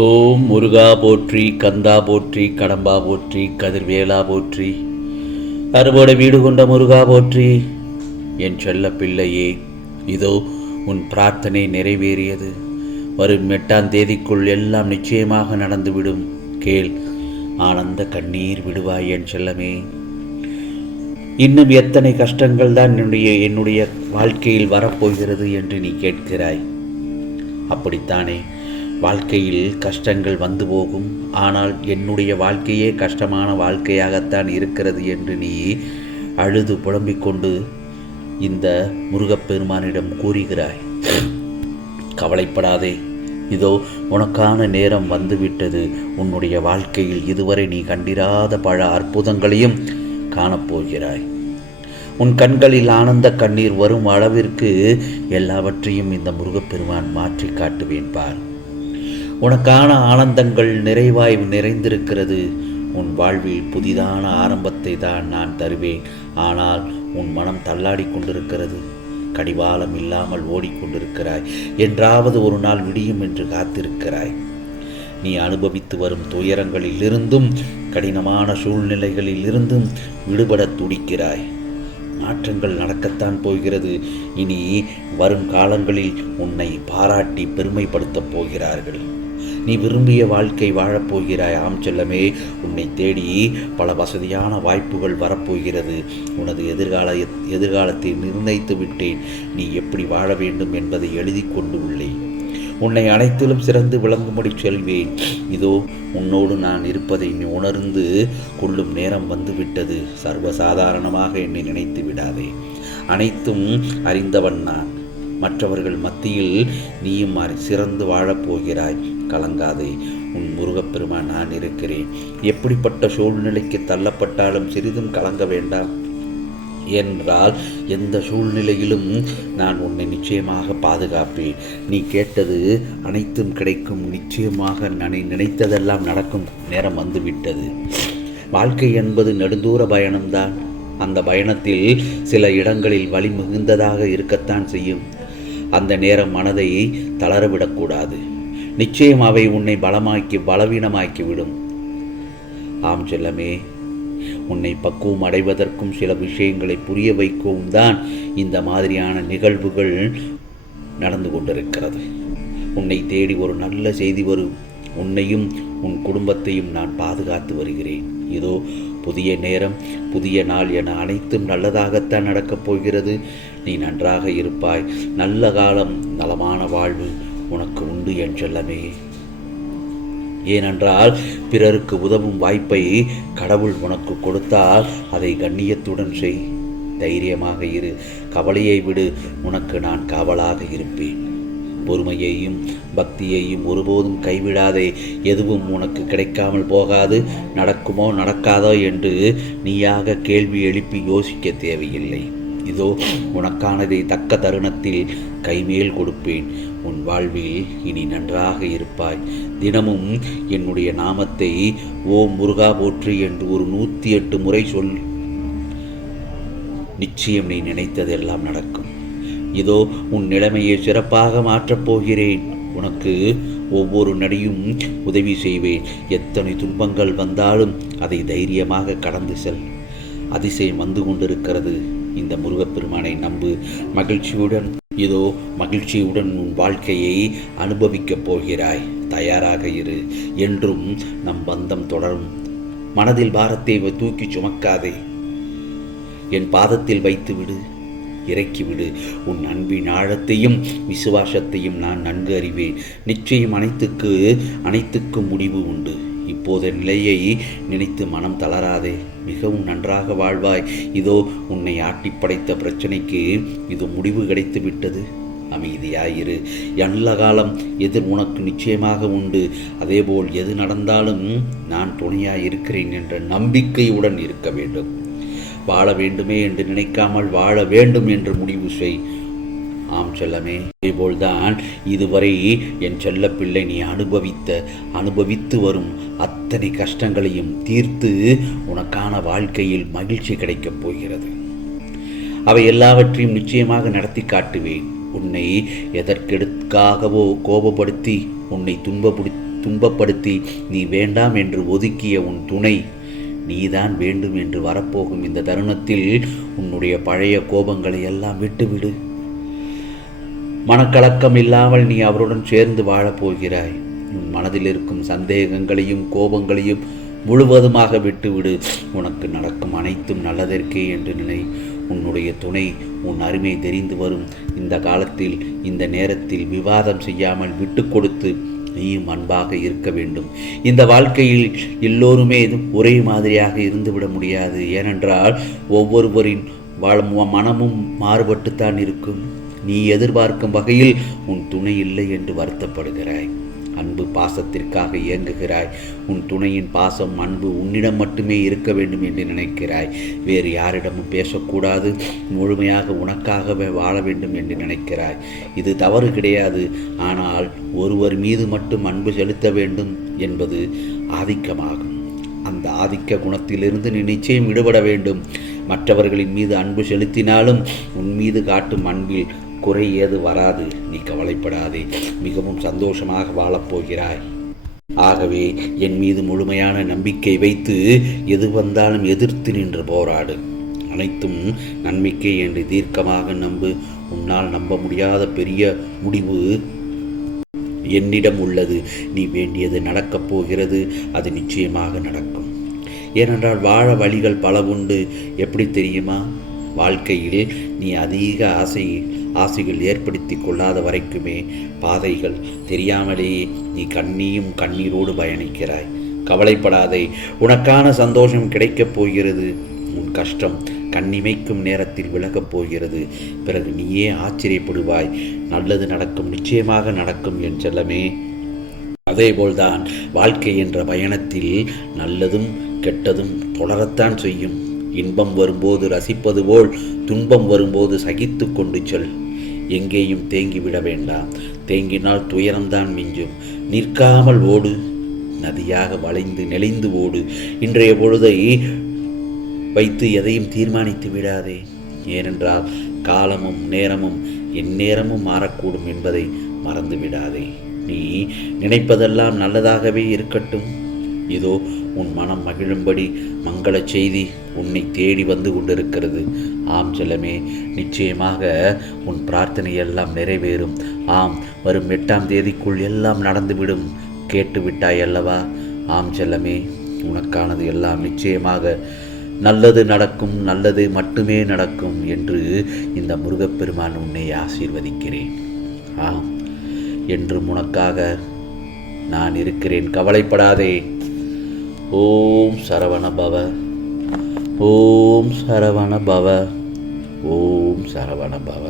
ஓம் முருகா போற்றி, கந்தா போற்றி, கடம்பா போற்றி, கதிர்வேலா போற்றி, அறுபடை வீடு கொண்ட முருகா போற்றி. என் செல்ல பிள்ளையே, இதோ உன் பிரார்த்தனை நிறைவேறியது. வரும் 8ஆம் தேதிக்குள் எல்லாம் நிச்சயமாக நடந்துவிடும். கேள், ஆனந்த கண்ணீர் விடுவாய் என் செல்லமே. இன்னும் எத்தனை கஷ்டங்கள் தான் என்னுடைய வாழ்க்கையில் வரப்போகிறது என்று நீ கேட்கிறாய். அப்படித்தானே, வாழ்க்கையில் கஷ்டங்கள் வந்து போகும். ஆனால் என்னுடைய வாழ்க்கையே கஷ்டமான வாழ்க்கையாகத்தான் இருக்கிறது என்று நீ அழுது புலம்பிக் கொண்டு இந்த முருகப்பெருமானிடம் கூறுகிறாய். கவலைப்படாதே, இதோ உனக்கான நேரம் வந்துவிட்டது. உன்னுடைய வாழ்க்கையில் இதுவரை நீ கண்டிராத பல அற்புதங்களையும் காணப்போகிறாய். உன் கண்களில் ஆனந்த கண்ணீர் வரும் அளவிற்கு எல்லாவற்றையும் இந்த முருகப்பெருமான் மாற்றி காட்டுவேன் பார். உனக்கான ஆனந்தங்கள் நிறைவாய் நிறைந்திருக்கிறது. உன் வாழ்வில் புதிதான ஆரம்பத்தை தான் நான் தருவேன். ஆனால் உன் மனம் தள்ளாடி கொண்டிருக்கிறது. கடிவாளம் இல்லாமல் ஓடிக்கொண்டிருக்கிறாய். என்றாவது ஒரு நாள் விடியும் என்று காத்திருக்கிறாய். நீ அனுபவித்து வரும் துயரங்களில் இருந்தும் கடினமான சூழ்நிலைகளில் இருந்தும் விடுபட துடிக்கிறாய். மாற்றங்கள் நடக்கத்தான் போகிறது. இனி வரும் காலங்களில் உன்னை பாராட்டி பெருமைப்படுத்தப் போகிறார்கள். நீ விரும்பிய வாழ்க்கை வாழப்போகிறாய். ஆம் செல்லமே, உன்னை தேடி பல வசதியான வாய்ப்புகள் வரப்போகிறது. உனது எதிர்காலத்தை நிர்ணயித்து விட்டேன். நீ எப்படி வாழ வேண்டும் என்பதை எழுதி கொண்டு உள்ளேன். உன்னை அனைத்திலும் சிறந்து விளங்கும்படி செல்வேன். இதோ உன்னோடு நான் இருப்பதை நீ உணர்ந்து கொள்ளும் நேரம் வந்துவிட்டது. சர்வசாதாரணமாக என்னை நினைத்து விடாதே. அனைத்தும் அறிந்தவன் நான். மற்றவர்கள் மத்தியில் நீயும் சிறந்து வாழப்போகிறாய். கலங்காதே, உன் முருகப்பெருமான் நான் இருக்கிறேன். எப்படிப்பட்ட சூழ்நிலைக்கு தள்ளப்பட்டாலும் சிறிதும் கலங்க வேண்டாம். என்றால் எந்த சூழ்நிலையிலும் நான் உன்னை நிச்சயமாக பாதுகாப்பேன். நீ கேட்டது அனைத்தும் கிடைக்கும். நிச்சயமாக நான் நினைத்ததெல்லாம் நடக்கும் நேரம் வந்துவிட்டது. வாழ்க்கை என்பது நெடுந்தூர பயணம்தான். அந்த பயணத்தில் சில இடங்களில் வலி மிகுந்ததாக இருக்கத்தான் செய்யும். அந்த நேரம் மனதை தளரவிடக்கூடாது. நிச்சயம் அவை உன்னை பலவீனமாக்கிவிடும். ஆம் செல்லமே, உன்னை பக்குவம் அடைவதற்கும் சில விஷயங்களை புரிய வைக்கவும் தான் இந்த மாதிரியான நிகழ்வுகள் நடந்து கொண்டிருக்கிறது. உன்னை தேடி ஒரு நல்ல செய்தி வரும். உன்னையும் உன் குடும்பத்தையும் நான் பாதுகாத்து வருகிறேன். இதோ புதிய நேரம், புதிய நாள் என அனைத்தும் நல்லதாகத்தான் நடக்கப் போகிறது. நீ நன்றாக இருப்பாய். நல்ல காலம், நலமான வாழ்வு உனக்கு உண்டு என் செல்லமே. ஏனென்றால் பிறருக்கு உதவும் வாய்ப்பை கடவுள் உனக்கு கொடுத்தால் அதை கண்ணியத்துடன் செய். தைரியமாக இரு. கவலையை விடு. உனக்கு நான் காவலாக இருப்பேன். பொறுமையையும் பக்தியையும் ஒருபோதும் கைவிடாதே. எதுவும் உனக்கு கிடைக்காமல் போகாது. நடக்குமோ நடக்காதோ என்று நீயாக கேள்வி எழுப்பி யோசிக்க தேவையில்லை. இதோ உனக்கானதை தக்க தருணத்தில் கைமேல் கொடுப்பேன். உன் வாழ்வில் இனி நன்றாக இருப்பாய். தினமும் என்னுடைய நாமத்தை ஓம் முருகா போற்றி என்று ஒரு 108 முறை சொல். நிச்சயம் நீ நினைத்ததெல்லாம் நடக்கும். இதோ உன் நிலைமையை சிறப்பாக மாற்றப் போகிறேன். உனக்கு ஒவ்வொரு நடியும் உதவி செய்வேன். எத்தனை துன்பங்கள் வந்தாலும் அதை தைரியமாக கடந்து செல். அதிசயம் வந்து கொண்டிருக்கிறது. இந்த முருகப்பெருமானை நம்பு. மகிழ்ச்சியுடன் உன் வாழ்க்கையை அனுபவிக்கப் போகிறாய். தயாராக இரு. என்றும் நம் பந்தம் தொடரும். மனதில் பாரத்தை தூக்கி சுமக்காதே. என் பாதத்தில் வைத்துவிடு. இறக்கிவிடு. உன் அன்பின் ஆழத்தையும் விசுவாசத்தையும் நான் நன்கு அறிவேன். நிச்சயம் அனைத்துக்கும் முடிவு உண்டு. இப்போது நிலையை நினைத்து மனம் தளராதே. மிகவும் நன்றாக வாழ்வாய். இதோ உன்னை ஆட்டி படைத்த பிரச்சனைக்கு இது முடிவு கிடைத்து விட்டது. அமைதியாயிரு. நல்ல காலம் உனக்கு நிச்சயமாக உண்டு. அதேபோல் எது நடந்தாலும் நான் துணையாய் இருக்கிறேன் என்ற நம்பிக்கையுடன் இருக்க வேண்டும். வாழ வேண்டுமே என்று நினைக்காமல் வாழ வேண்டும் என்று முடிவு செய். ஆம் செல்லமே, இதேபோல்தான் இதுவரை என் செல்ல பிள்ளை நீ அனுபவித்து வரும் அத்தனை கஷ்டங்களையும் தீர்த்து உனக்கான வாழ்க்கையில் மகிழ்ச்சி கிடைக்கப் போகிறது. அவை எல்லாவற்றையும் நிச்சயமாக நடத்தி காட்டுவேன். உன்னை எதற்கெடுக்காகவோ கோபப்படுத்தி உன்னை துன்பப்படுத்தி நீ வேண்டாம் என்று ஒதுக்கிய உன் துணை நீதான் வேண்டும் என்று வரப்போகும் இந்த தருணத்தில் உன்னுடைய பழைய கோபங்களை எல்லாம் விட்டுவிடு. மனக்கலக்கம் இல்லாமல் நீ அவருடன் சேர்ந்து வாழப்போகிறாய். உன் மனதில் இருக்கும் சந்தேகங்களையும் கோபங்களையும் முழுவதுமாக விட்டுவிடு. உனக்கு நடக்கும் அனைத்தும் நல்லதற்கே என்று நினை. உன்னுடைய துணை உன் அருமை தெரிந்து வரும் இந்த காலத்தில் இந்த நேரத்தில் விவாதம் செய்யாமல் விட்டு கொடுத்து நீயும் அன்பாக இருக்க வேண்டும். இந்த வாழ்க்கையில் எல்லோருமே ஒரே மாதிரியாக இருந்துவிட முடியாது. ஏனென்றால் ஒவ்வொருவரின் மனமும் மாறுபட்டுத்தான் இருக்கும். நீ எதிர்பார்க்கும் வகையில் உன் துணை இல்லை என்று வருத்தப்படுகிறாய். அன்பு பாசத்திற்காக இயங்குகிறாய். உன் துணையின் பாசம் அன்பு உன்னிடம் மட்டுமே இருக்க வேண்டும் என்று நினைக்கிறாய். வேறு யாரிடமும் பேசக்கூடாது, முழுமையாக உனக்காகவே வாழ வேண்டும் என்று நினைக்கிறாய். இது தவறு கிடையாது. ஆனால் ஒருவர் மீது மட்டும் அன்பு செலுத்த வேண்டும் என்பது ஆதிக்கமாகும். அந்த ஆதிக்க குணத்திலிருந்து நீ நிச்சயம் விடுபட வேண்டும். மற்றவர்களின் மீது அன்பு செலுத்தினாலும் உன் மீது காட்டும் அன்பில் குறை ஏது வராது. நீ கவலைப்படாதே, மிகவும் சந்தோஷமாக வாழப்போகிறாய். ஆகவே என் மீது முழுமையான நம்பிக்கை வைத்து எது வந்தாலும் எதிர்த்து நின்று போராடு. அனைத்தும் நன்மைக்கே என்று தீர்க்கமாக நம்பு. உன்னால் நம்ப முடியாத பெரிய முடிவு என்னிடம் உள்ளது. நீ வேண்டியது நடக்கப் போகிறது. அது நிச்சயமாக நடக்கும். ஏனென்றால் வாழ வழிகள் பல உண்டு. எப்படி தெரியுமா? வாழ்க்கையில் நீ அதிக ஆசைகள் ஏற்படுத்தி கொள்ளாத வரைக்குமே பாதைகள் தெரியாமலேயே நீ கண்ணீரோடு பயணிக்கிறாய். கவலைப்படாதே, உனக்கான சந்தோஷம் கிடைக்கப் போகிறது. உன் கஷ்டம் கண்ணிமைக்கும் நேரத்தில் விலகப் போகிறது. பிறகு நீயே ஆச்சரியப்படுவாய். நல்லது நடக்கும், நிச்சயமாக நடக்கும் என் செல்லமே. அதேபோல்தான் வாழ்க்கை என்ற பயணத்தில் நல்லதும் கெட்டதும் தொடரத்தான் செய்யும். இன்பம் வரும்போது ரசிப்பது போல் துன்பம் வரும்போது சகித்து கொண்டு செல். எங்கேயும் தேங்கிவிட வேண்டாம். தேங்கினால் துயரம்தான் மிஞ்சும். நிற்காமல் ஓடு. நதியாக வளைந்து நெளிந்து ஓடு. இன்றைய பொழுதை வைத்து எதையும் தீர்மானித்து விடாதே. ஏனென்றால் காலமும் நேரமும் எந்நேரமும் மாறக்கூடும் என்பதை மறந்து விடாதே. நீ நினைப்பதெல்லாம் நல்லதாகவே இருக்கட்டும். இதோ உன் மனம் மகிழும்படி மங்கள செய்தி உன்னை தேடி வந்து கொண்டிருக்கிறது. ஆம் செல்லமே, நிச்சயமாக உன் பிரார்த்தனை எல்லாம் நிறைவேறும். ஆம், வரும் 8ஆம் தேதிக்குள் எல்லாம் நடந்துவிடும். கேட்டு விட்டாய் அல்லவா? ஆம் செல்லமே, உனக்கானது எல்லாம் நிச்சயமாக நல்லது நடக்கும், நல்லது மட்டுமே நடக்கும் என்று இந்த முருகப்பெருமான் உன்னை ஆசீர்வதிக்கிறேன். ஆம், என்றும் உனக்காக நான் இருக்கிறேன். கவலைப்படாதே. ஓம் சரவண பவ. ஓம் சரவண பவ. ஓம் சரவண பவ.